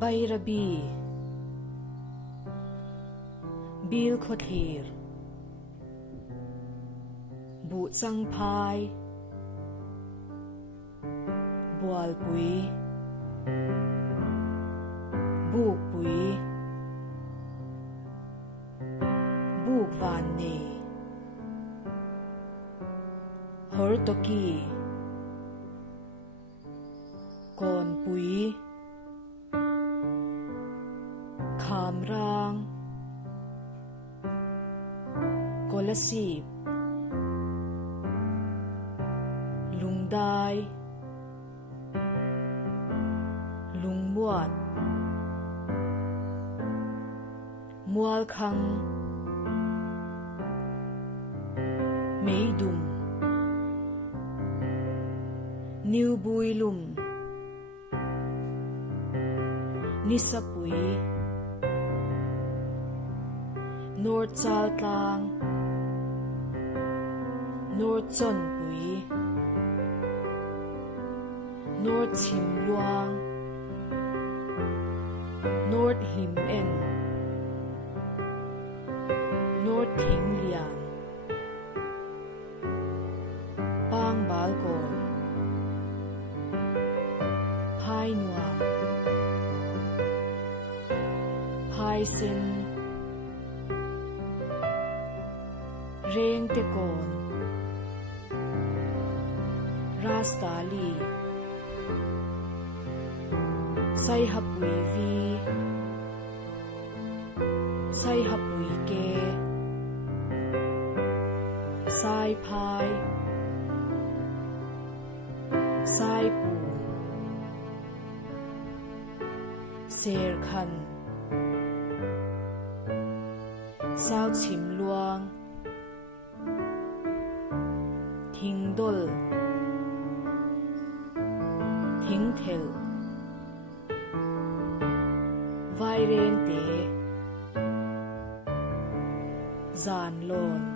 Bayrabi Bil Khothir Bu Changphai Bual Pui Buk Pui Buk Van Ne Hortoki Kon Pui Kham Rang Kolasip Lungdai Lungmuat Mual Khang Meidum New Builum Nisapui North Saltang North Sonpui North Himluang North Himen North Hinglian Pang Balgon Pai Nuam Pai Sin Reng Tekon Rastali Sai Hapui Vi Sai Hapui Ke Sai Pai Sai Pu Ser Khan Sao Chim Luang Thing Dol Thing Thel Vai Ren Te Zan Lon